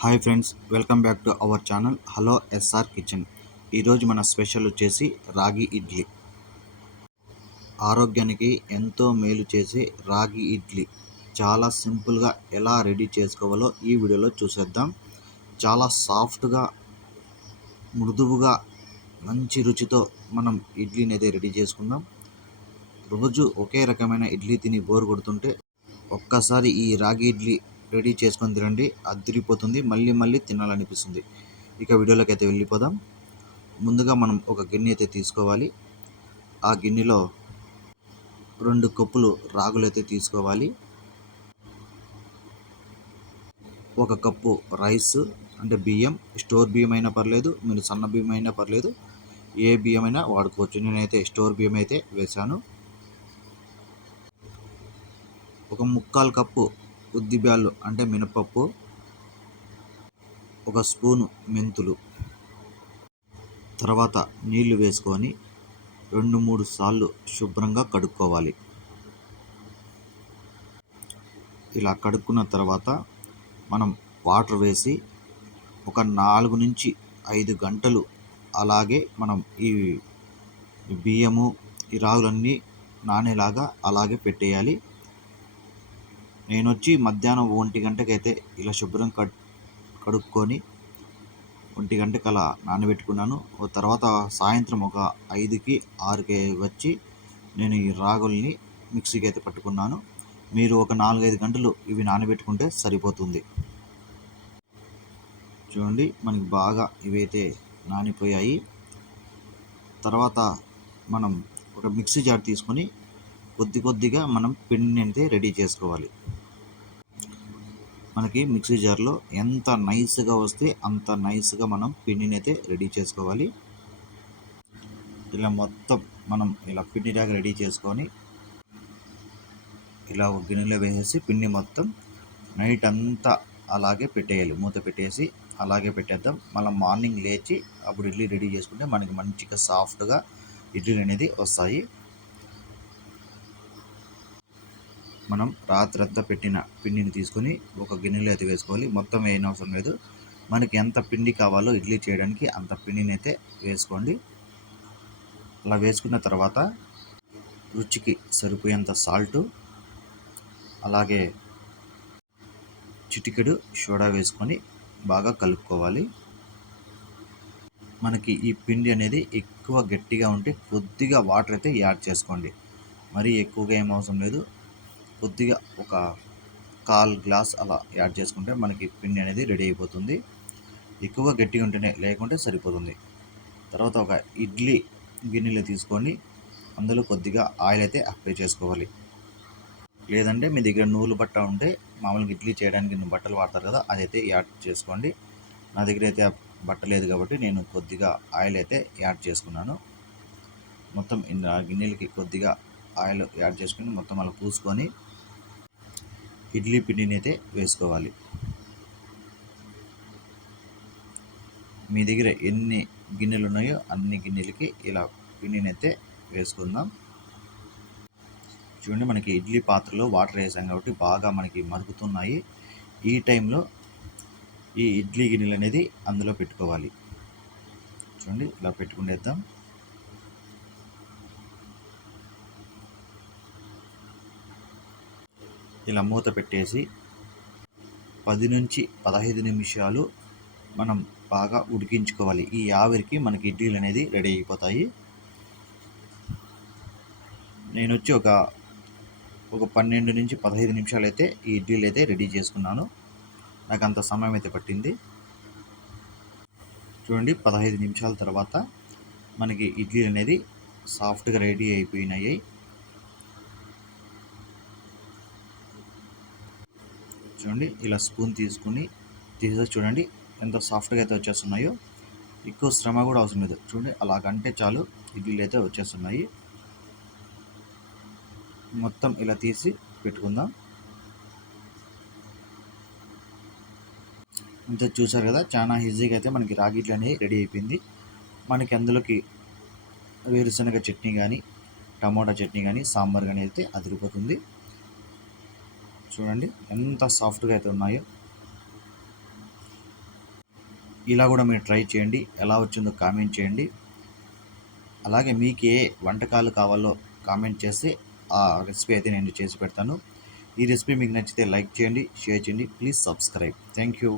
Hi friends, welcome back to our channel hello SR kitchen. ఈరోజు మన special వచ్చేసి రాగి ఇడ్లీ. ఆరోగ్యానికి ఎంతో మేలు చేసే రాగి ఇడ్లీ చాలా సింపుల్గా ఎలా రెడీ చేసుకోవాలో ఈ వీడియోలో చూసేద్దాం. చాలా సాఫ్ట్గా, మృదువుగా, మంచి రుచితో మనం ఇడ్లీని అయితే రెడీ చేసుకుందాం. రోజు ఒకే రకమైన ఇడ్లీ తిని బోర్ కొడుతుంటే ఒక్కసారి ఈ రాగి ఇడ్లీ రెడీ చేసుకొని తినండి, అదిరిపోతుంది. మళ్ళీ మళ్ళీ తినాలనిపిస్తుంది. ఇక వీడియోలోకి అయితే వెళ్ళిపోదాం. ముందుగా మనం ఒక గిన్నె అయితే తీసుకోవాలి. ఆ గిన్నెలో 2 కప్పులు రాగులు అయితే తీసుకోవాలి. 1 కప్పు రైస్ అంటే బియ్యం, స్టోర్ బియ్యం అయినా పర్లేదు, మీరు సన్న బియ్యం అయినా పర్లేదు, ఏ బియ్యం అయినా వాడుకోవచ్చు. నేనైతే స్టోర్ బియ్యం అయితే వేశాను. 1/4 కప్పు ఉద్దిబ్యాళ్ళు అంటే మినపప్పు, 1 స్పూను మెంతులు. తర్వాత నీళ్లు వేసుకొని 2-3 సార్లు శుభ్రంగా కడుక్కోవాలి. ఇలా కడుక్కున్న తర్వాత మనం వాటర్ వేసి ఒక 4 నుంచి 5 గంటలు అలాగే మనం ఈ బియ్యము, ఈ రాగులన్నీ నానేలాగా అలాగే పెట్టేయాలి. నేను వచ్చి మధ్యాహ్నం 1 గంటకైతే ఇలా శుభ్రం కడుక్కొని 1 గంటకు అలా నానబెట్టుకున్నాను. తర్వాత సాయంత్రం ఒక 5కి 6కి వచ్చి నేను ఈ రాగుల్ని మిక్సీకి అయితే పట్టుకున్నాను. మీరు ఒక 4-5 గంటలు ఇవి నానబెట్టుకుంటే సరిపోతుంది. చూడండి, మనకి బాగా ఇవైతే నానిపోయాయి. తర్వాత మనం ఒక మిక్సీ జార్ తీసుకొని కొద్దిగా మనం పిండిని అయితే రెడీ చేసుకోవాలి. మనకి మిక్సీ జార్లో ఎంత నైస్గా వస్తే అంత నైస్గా మనం పిండిని అయితే రెడీ చేసుకోవాలి. ఇలా మొత్తం మనం ఇలా పిండిలాగా రెడీ చేసుకొని ఇలా ఒక గిన్నెలో వేసేసి పిండి మొత్తం నైట్ అంతా అలాగే పెట్టేయాలి. మూత పెట్టేసి అలాగే పెట్టేద్దాం. మళ్ళీ మార్నింగ్ లేచి అప్పుడు ఇడ్లీ రెడీ చేసుకుంటే మనకి మంచిగా సాఫ్ట్గా ఇడ్లీలు అనేది వస్తాయి. మనం రాత్రంతా పెట్టిన పిండిని తీసుకొని ఒక గిన్నెలో అయితే వేసుకోవాలి. మొత్తం వేయనవసరం లేదు. మనకి ఎంత పిండి కావాలో ఇడ్లీ చేయడానికి అంత పిండిని అయితే వేసుకోండి. అలా వేసుకున్న తర్వాత రుచికి సరిపోయేంత సాల్టు, అలాగే చిటికెడు సోడా వేసుకొని బాగా కలుపుకోవాలి. మనకి ఈ పిండి అనేది ఎక్కువ గట్టిగా ఉంటే కొద్దిగా వాటర్ అయితే యాడ్ చేసుకోండి. మరీ ఎక్కువగా ఏం అవసరం లేదు. కొద్దిగా ఒక 1/4 గ్లాస్ అలా యాడ్ చేసుకుంటే మనకి పిండి అనేది రెడీ అయిపోతుంది. ఎక్కువ గట్టిగా ఉంటేనే, లేకుంటే సరిపోతుంది. తర్వాత ఒక ఇడ్లీ గిన్నెలో తీసుకొని అందులో కొద్దిగా ఆయిల్ అయితే అప్లై చేసుకోవాలి. లేదంటే మీ దగ్గర నూలు బట్ట ఉంటే మామూలుగా ఇడ్లీ చేయడానికి బట్టలు వాడతారు కదా, అదైతే యాడ్ చేసుకోండి. నా దగ్గర అయితే బట్ట లేదు కాబట్టి నేను కొద్దిగా ఆయిల్ అయితే యాడ్ చేసుకున్నాను. మొత్తం ఆ గిన్నెలకి కొద్దిగా ఆయిల్ యాడ్ చేసుకొని మొత్తం అలా పూసుకొని ఇడ్లీ పిండిని అయితే వేసుకోవాలి. మీ దగ్గర ఎన్ని గిన్నెలు ఉన్నాయో అన్ని గిన్నెలకి ఇలా పిండిని అయితే వేసుకుందాం. చూడండి, మనకి ఇడ్లీ పాత్రలో వాటర్ వేసాం కాబట్టి బాగా మనకి మరుగుతున్నాయి. ఈ టైంలో ఈ ఇడ్లీ గిన్నెలు అనేది అందులో పెట్టుకోవాలి. చూడండి, ఇలా పెట్టుకునేద్దాం. ఇలా మూత పెట్టేసి 10 నుంచి 15 నిమిషాలు మనం బాగా ఉడికించుకోవాలి. ఈ ఆవిరికి మనకి ఇడ్లీలు అనేది రెడీ అయిపోతాయి. నేను వచ్చి ఒక 12 నుంచి 15 నిమిషాలు అయితే ఈ ఇడ్లీలు అయితే రెడీ చేసుకున్నాను. నాకు అంత సమయం అయితే పట్టింది. చూడండి, 15 నిమిషాల తర్వాత మనకి ఇడ్లీలు అనేది సాఫ్ట్గా రెడీ అయిపోయినాయి. చూడండి, ఇలా స్పూన్ తీసుకుని తీసేసి చూడండి ఎంత సాఫ్ట్గా అయితే వచ్చేస్తున్నాయో. ఎక్కువ శ్రమ కూడా అవసరం లేదు. చూడండి, అలాగంటే చాలు ఇడ్లీలు అయితే వచ్చేస్తున్నాయి. మొత్తం ఇలా తీసి పెట్టుకుందాం. ఇంత చూసారు కదా, చాలా ఈజీగా అయితే మనకి రాగి ఇడ్లీ అనేది రెడీ అయిపోయింది. మనకి అందులోకి వేరుశనగ చట్నీ కానీ, టమోటా చట్నీ కానీ, సాంబార్ కానీ అయితే అదిరిపోతుంది. చూడండి ఎంత సాఫ్ట్గా అయితే ఉన్నాయో. ఇలా కూడా మీరు ట్రై చేయండి, ఎలా వచ్చిందో కామెంట్ చేయండి. అలాగే మీకు ఏ వంటకాలు కావాలో కామెంట్ చేస్తే ఆ రెసిపీ అయితే నేను చేసి పెడతాను. ఈ రెసిపీ మీకు నచ్చితే లైక్ చేయండి, షేర్ చేయండి, ప్లీజ్ సబ్స్క్రైబ్. Thank you.